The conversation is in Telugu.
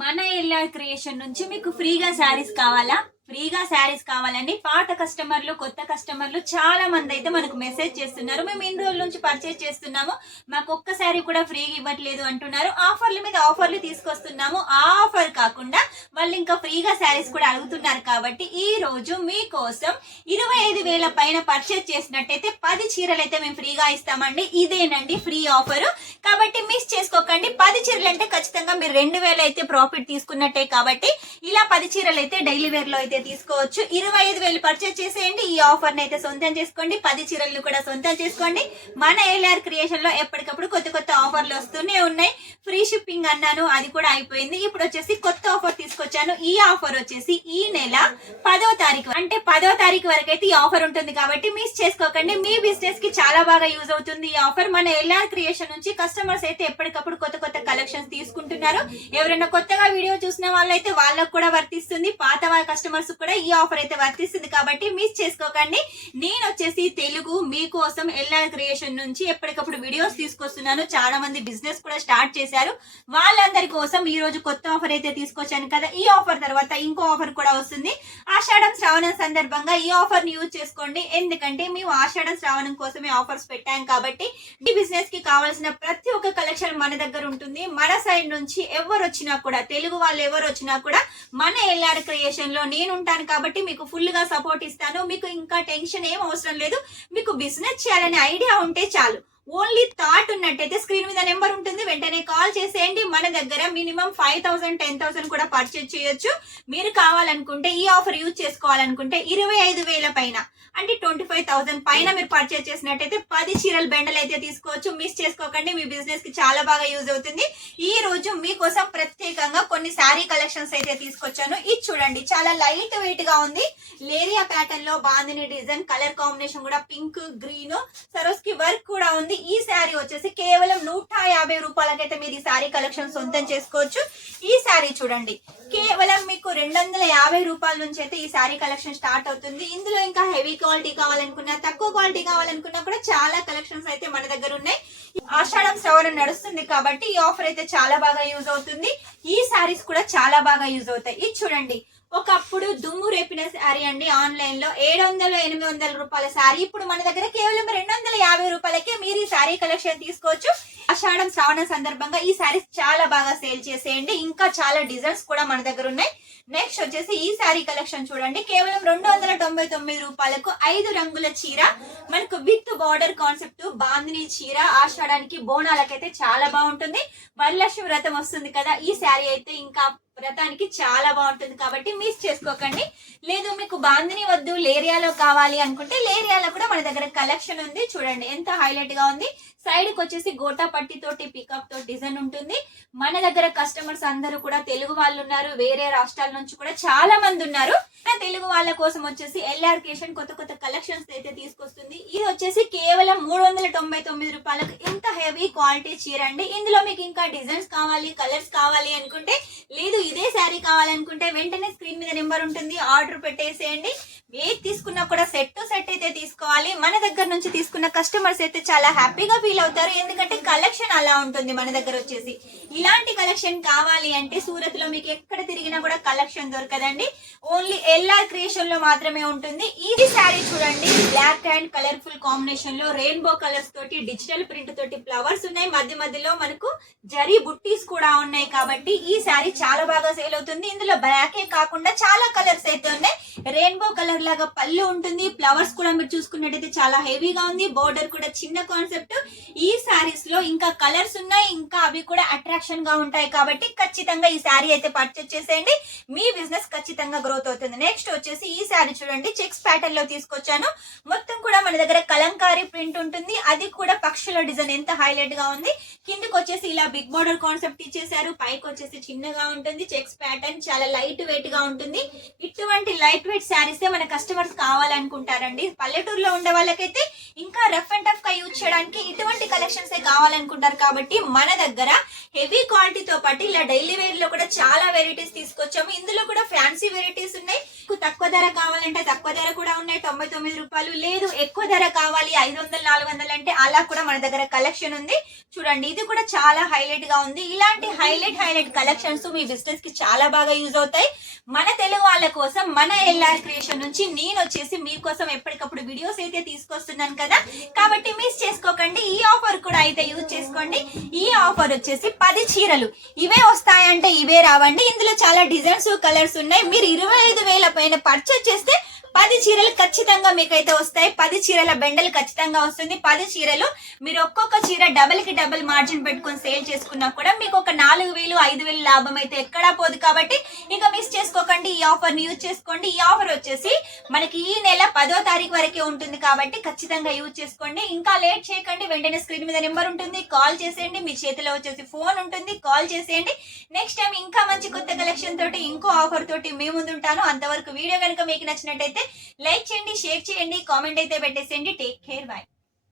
మన ఇల్లా క్రియేషన్ నుంచి మీకు ఫ్రీగా శారీస్ కావాలా? ఫ్రీగా శారీస్ కావాలండి. పాత కస్టమర్లు, కొత్త కస్టమర్లు చాలా మంది అయితే మనకు మెసేజ్ చేస్తున్నారు. మేము ఇన్ని రోజుల నుంచి పర్చేజ్ చేస్తున్నాము, మాకు ఒక్క శారీ కూడా ఫ్రీగా ఇవ్వట్లేదు అంటున్నారు. ఆఫర్ల మీద ఆఫర్లు తీసుకొస్తున్నాము. ఆ ఆఫర్ కాకుండా వాళ్ళు ఇంకా ఫ్రీగా శారీస్ కూడా అడుగుతున్నారు. కాబట్టి ఈ రోజు మీకోసం 25,000 పైన పర్చేజ్ చేసినట్టయితే 10 చీరలు అయితే మేము ఫ్రీగా ఇస్తామండి. ఇదేనండి ఫ్రీ ఆఫర్. కాబట్టి మిస్ చేసుకోకండి. 10 చీరలు అంటే ఖచ్చితంగా మీరు 2,000 అయితే ప్రాఫిట్ తీసుకున్నట్టే. కాబట్టి ఇలా 10 చీరలు అయితే డైలీ వేర్ లో అయితే తీసుకోవచ్చు. 25,000 పర్చేజ్ చేసేయండి. ఈ ఆఫర్ అయితే సొంతం చేసుకోండి. 10 చీరలను కూడా సొంతం చేసుకోండి. మన ఏఎల్ఆర్ క్రియేషన్ లో ఎప్పటికప్పుడు కొత్త కొత్త ఆఫర్లు వస్తూనే ఉన్నాయి. ఫ్రీ షిప్పింగ్ అన్నాను, అది కూడా అయిపోయింది. ఇప్పుడు వచ్చేసి కొత్త ఆఫర్ తీసుకొచ్చాను. ఈ ఆఫర్ వచ్చేసి ఈ నెల 10వ తారీఖు అంటే 10వ తారీఖు వరకు అయితే ఈ ఆఫర్ ఉంటుంది. కాబట్టి మిస్ చేసుకోకండి. మీ బిజినెస్ కి చాలా బాగా యూజ్ అవుతుంది ఈ ఆఫర్. మన ఏఎల్ఆర్ క్రియేషన్ నుంచి కస్టమర్స్ అయితే ఎప్పటికప్పుడు కొత్త కొత్త కలెక్షన్స్ తీసుకుంటున్నారు. ఎవరైనా కొత్తగా వీడియో చూసిన వాళ్ళైతే వాళ్ళకు కూడా వర్తిస్తుంది. పాత వాళ్ళ కస్టమర్స్ కూడా ఈ ఆఫర్ అయితే వర్తిస్తుంది. కాబట్టి మిస్ చేసుకోకండి. నేను వచ్చేసి తెలుగు మీకోసం ఎల్ఆర్ క్రియేషన్ నుంచి ఎప్పటికప్పుడు వీడియోస్ తీసుకొస్తున్నాను. చాలా మంది బిజినెస్ కూడా స్టార్ట్ చేశారు. వాళ్ళందరి కోసం ఈ రోజు కొత్త ఆఫర్ అయితే తీసుకొచ్చాను కదా. ఈ ఆఫర్ తర్వాత ఇంకో ఆఫర్ కూడా వస్తుంది. ఆషాఢం శ్రావణం సందర్భంగా ఈ ఆఫర్ ని యూజ్ చేసుకోండి. ఎందుకంటే మేము ఆషాఢం శ్రావణం కోసమే ఆఫర్స్ పెట్టాం. కాబట్టి ఈ బిజినెస్ కి కావాల్సిన ప్రతి ఒక్క కలెక్షన్ మన దగ్గర ఉంటుంది. మన సైడ్ నుంచి ఎవరు వచ్చినా కూడా, తెలుగు వాళ్ళు ఎవరు వచ్చినా కూడా మన ఎల్ఆర్ క్రియేషన్ లో నేను ఉంటాను. కాబట్టి మీకు ఫుల్ గా సపోర్ట్ ఇస్తాను. మీకు ఇంకా టెన్షన్ ఏం అవసరం లేదు. మీకు బిజినెస్ చేయాలనే ఐడియా ఉంటే చాలు. ఓన్లీ థాట్ ఉన్నట్టయితే స్క్రీన్ మీద నెంబర్ ఉంటుంది, వెంటనే కాల్ చేసేయండి. మన దగ్గర మినిమం 5,000 10,000 కూడా పర్చేజ్ చేయొచ్చు. మీరు కావాలనుకుంటే ఈ ఆఫర్ యూజ్ చేసుకోవాలనుకుంటే 25,000 పైన అంటే 25,000 పైన మీరు పర్చేజ్ చేసినట్టయితే 10 చీరల బెండలు అయితే తీసుకోవచ్చు. మిస్ చేసుకోకండి. మీ బిజినెస్ కి చాలా బాగా యూజ్ అవుతుంది. ఈ రోజు మీకోసం ప్రత్యేకంగా కొన్ని శారీ కలెక్షన్స్ అయితే తీసుకొచ్చాను. ఇది చూడండి, చాలా లైట్ వెయిట్ గా ఉంది. లేరియా ప్యాటర్న్ లో బాందిని డిజైన్, కలర్ కాంబినేషన్ కూడా పింక్, గ్రీన్, సరోస్కి వర్క్ కూడా ఉంది. ఈ శారీ వచ్చేసి కేవలం 150 రూపాయలకైతే మీరు ఈ శారీ కలెక్షన్ సొంతం చేసుకోవచ్చు. ఈ శారీ చూడండి, కేవలం మీకు 250 రూపాయల నుంచి అయితే ఈ శారీ కలెక్షన్ స్టార్ట్ అవుతుంది. ఇందులో ఇంకా హెవీ క్వాలిటీ కావాలనుకున్నా, తక్కువ క్వాలిటీ కావాలనుకున్నా కూడా చాలా కలెక్షన్స్ అయితే మన దగ్గర ఉన్నాయి. ఆషాఢం శ్రావణం నడుస్తుంది కాబట్టి ఈ ఆఫర్ అయితే చాలా బాగా యూజ్ అవుతుంది. ఈ శారీస్ కూడా చాలా బాగా యూజ్ అవుతాయి. ఇది చూడండి, ఒకప్పుడు దుమ్ము రేపిన శారీ అండి. ఆన్లైన్ లో 700-800 రూపాయల శారీ ఇప్పుడు మన దగ్గర కేవలం 250 రూపాయలకే మీరు ఈ శారీ కలెక్షన్ తీసుకోవచ్చు. ఆషాఢం శ్రావణం సందర్భంగా ఈ శారీస్ చాలా బాగా సేల్ చేసేయండి. ఇంకా చాలా డిజైన్స్ కూడా మన దగ్గర ఉన్నాయి. నెక్స్ట్ వచ్చేసి ఈ శారీ కలెక్షన్ చూడండి, కేవలం 299 రూపాయలకు 5 రంగుల చీర, మనకు విత్ బార్డర్ కాన్సెప్ట్ బాందిని చీర. ఆషాఢానికి బోనాలకైతే చాలా బాగుంటుంది. వరలక్ష్మి వ్రతం వస్తుంది కదా, ఈ శారీ అయితే ఇంకా వ్రతానికి చాలా బాగుంటుంది. కాబట్టి మిస్ చేసుకోకండి. లేదు మీకు బాందిని వద్దు, లేరియాలో కావాలి అనుకుంటే లేరియాలో కూడా మన దగ్గర కలెక్షన్ ఉంది. చూడండి ఎంత హైలైట్ గా ఉంది. సైడ్ కి వచ్చేసి గోటా పట్టి తోటి పికప్ తో డిజైన్ ఉంటుంది. మన దగ్గర కస్టమర్స్ అందరూ కూడా తెలుగు వాళ్ళు ఉన్నారు. వేరే రాష్ట్రాల నుంచి కూడా చాలా మంది ఉన్నారు. తెలుగు వాళ్ళ కోసం వచ్చేసి ఎల్ఆర్ క్రియేషన్ కొత్త కొత్త కలెక్షన్స్ అయితే తీసుకొస్తుంది. ఇది వచ్చేసి కేవలం 399 రూపాయలకు ఇంత హెవీ క్వాలిటీ చీర అండి. ఇందులో మీకు ఇంకా డిజైన్స్ కావాలి, కలర్స్ కావాలి అనుకుంటే, లేదు ఇదే శారీ కావాలనుకుంటే వెంటనే స్క్రీన్ మీద నెంబర్ ఉంటుంది, ఆర్డర్ పెట్టేసేయండి. ఏది తీసుకున్నా కూడా సెట్ టు సెట్ అయితే తీసుకోవాలి. మన దగ్గర నుంచి తీసుకున్న కస్టమర్స్ అయితే చాలా హ్యాపీగా ఫీల్ అవుతారు. ఎందుకంటే కలెక్షన్ అలా ఉంటుంది. మన దగ్గర వచ్చేసి ఇలాంటి కలెక్షన్ కావాలి అంటే సూరత్ లో మీకు ఎక్కడ తిరిగినా కూడా కలెక్షన్ దొరకదండి. ఓన్లీ ఎల్ఆర్ క్రియేషన్ లో మాత్రమే ఉంటుంది. ఇది శారీ చూడండి, బ్లాక్ అండ్ కలర్ఫుల్ కాంబినేషన్ లో రెయిన్బో కలర్స్ తోటి డిజిటల్ ప్రింట్ తోటి ఫ్లవర్స్ ఉన్నాయి. మధ్య మధ్యలో మనకు జరీ బుట్టీస్ కూడా ఉన్నాయి. కాబట్టి ఈ శారీ చాలా బాగా సేల్ అవుతుంది. ఇందులో బ్లాకే కాకుండా చాలా కలర్స్ అయితే ఉన్నాయి. రెయిన్బో కలర్ లాగా పళ్ళు ఉంటుంది. ఫ్లవర్స్ కూడా మీరు చూసుకున్నట్టయితే చాలా హెవీగా ఉంది. బోర్డర్ కూడా చిన్న కాన్సెప్ట్. ఈ శారీస్ లో ఇంకా కలర్స్ ఉన్నాయి, ఇంకా అవి కూడా అట్రాక్షన్ గా ఉంటాయి. కాబట్టి ఖచ్చితంగా ఈ శారీ అయితే పర్చేస్ చేసేయండి. మీ బిజినెస్ ఖచ్చితంగా గ్రోత్ అవుతుంది. నెక్స్ట్ వచ్చేసి ఈ శారీ చూడండి, చెక్స్ ప్యాటర్న్ లో తీసుకొచ్చాను. మొత్తం కూడా మన దగ్గర కలంకారీ ప్రింట్ ఉంటుంది. అది కూడా పక్షుల డిజైన్ ఎంత హైలైట్ గా ఉంది. కిందకి వచ్చేసి ఇలా బిగ్ బోర్డర్ కాన్సెప్ట్ ఇచ్చేసారు. పైకి వచ్చేసి చిన్నగా ఉంటుంది. చెక్స్ ప్యాటర్న్ చాలా లైట్ వెయిట్ గా ఉంటుంది. ఇటువంటి లైట్ వెయిట్ శారీస్ మనకు కస్టమర్స్ కావాలనుకుంటారండి. పల్లెటూరులో ఉండే వాళ్ళకైతే ఇంకా రఫ్ అండ్ టఫ్ గా యూజ్ చేయడానికి ఇటువంటి కలెక్షన్స్ కావాలనుకుంటారు. కాబట్టి మన దగ్గర హెవీ క్వాలిటీతో పాటు ఇలా డైలీ వేర్ లో కూడా చాలా వెరైటీస్ తీసుకొచ్చాము. ఇందులో కూడా ఫ్యాన్సీ వెరైటీస్ ఉన్నాయి. తక్కువ ధర కావాలంటే తక్కువ ధర కూడా ఉన్నాయి, 99 రూపాయలు. లేదు ఎక్కువ ధర కావాలి 500 400 అంటే అలా కూడా మన దగ్గర కలెక్షన్ ఉంది. చూడండి, ఇది కూడా చాలా హైలైట్ గా ఉంది. ఇలాంటి హైలైట్ కలెక్షన్స్ మీ బిజినెస్ కి చాలా బాగా యూజ్ అవుతాయి. మన తెలుగు వాళ్ళ కోసం మన ఎల్ఆర్ క్రియేషన్ నుంచి నేను వచ్చేసి మీకోసం ఎప్పటికప్పుడు వీడియోస్ అయితే తీసుకొస్తున్నాను కదా, కాబట్టి మిస్ చేసుకోకండి. ఈ ఆఫర్ కూడా అయితే యూజ్ చేసుకోండి. ఈ ఆఫర్ వచ్చేసి 10 చీరలు ఇవే వస్తాయంటే ఇవే రావండి. ఇందులో చాలా డిజైన్స్ కలర్స్ ఉన్నాయి. మీరు 25,000 పైన పర్చేజ్ చేస్తే 10 చీరలు ఖచ్చితంగా మీకైతే వస్తాయి. 10 చీరల బెండలు ఖచ్చితంగా వస్తుంది. 10 చీరలు మీరు ఒక్కొక్క చీర డబల్ కి డబల్ మార్జిన్ పెట్టుకొని సేల్ చేసుకున్నా కూడా మీకు ఒక 4,000 5,000 లాభం అయితే ఎక్కడా పోదు. కాబట్టి ఇక మిస్ చేసుకోకండి, ఈ ఆఫర్ ని యూజ్ చేసుకోండి. ఈ ఆఫర్ వచ్చేసి మనకి ఈ నెల 10వ తారీఖు వరకే ఉంటుంది. కాబట్టి ఖచ్చితంగా యూజ్ చేసుకోండి. ఇంకా లేట్ చేయకండి, వెంటనే స్క్రీన్ మీద నెంబర్ ఉంటుంది, కాల్ చేసేయండి. మీ చేతిలో వచ్చేసి ఫోన్ ఉంటుంది, కాల్ చేసేయండి. నెక్స్ట్ టైం ఇంకా మంచి కొత్త కలెక్షన్ తోటి ఇంకో ఆఫర్ తోటి మీ ముందు ఉంటాను. అంతవరకు వీడియో కనుక మీకు నచ్చినట్టయితే లైక్ చేయండి, షేర్ చేయండి, కామెంట్ అయితే పెట్టేసేయండి. Take care, by.